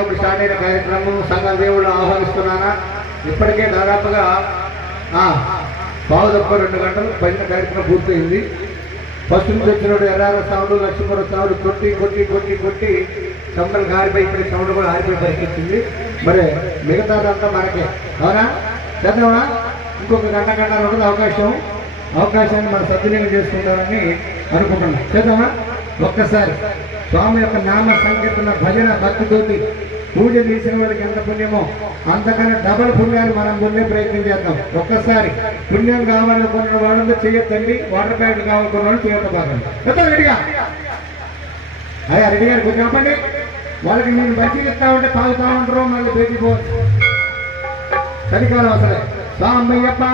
బాబు start అయిన కార్యక్రమం సంఘ దేవుళ్ళు ఆహ్వానిస్తున్నానా. ఇప్పటికే దాదాపుగా పావుదొక్క 2 గంటలు భజన కార్యక్రమం పూర్తయింది. ఫస్ట్ నుంచి వచ్చినప్పుడు ఎర్రార సౌండ్ లక్ష్మీపుర సౌండ్ కొట్టి కొట్టి కొట్టి కొట్టి సౌండ్లు గారిపోయి ఇప్పుడు సౌండ్ కూడా ఆరిపోయి పరిస్థితుంది. మరి మిగతాదంతా మనకే అవునా చేద్దామా. ఇంకొక గంట ఉంటుంది అవకాశాన్ని మనం సద్వినియోగం చేసుకుంటామని అనుకుంటున్నాం. చేద్దామా. ఒక్కసారి స్వామి యొక్క నామ సంకీర్తన భజన భక్తితోటి పూజ చేసిన వాళ్ళకి ఎంత పుణ్యమో అంతకన్నా డబల్ పుణ్యాన్ని మనం పొందే ప్రయత్నం చేద్దాం. ఒక్కసారి పుణ్యం కావాలనుకున్న వాళ్ళంతా చేయొద్దండి. వాటర్ ప్యాకెట్ కావాలనుకున్న వాళ్ళు చేయకపోతారు. రెడీగా అయ్యా రెడ్డి గారు కొంచెం చెప్పండి. వాళ్ళకి నేను బజ్జీలు ఇస్తా ఉంటే తాగుతా ఉంటారు, మళ్ళీ బయటిపోవచ్చు. చలికాలం అసలే స్వామయ్యప్ప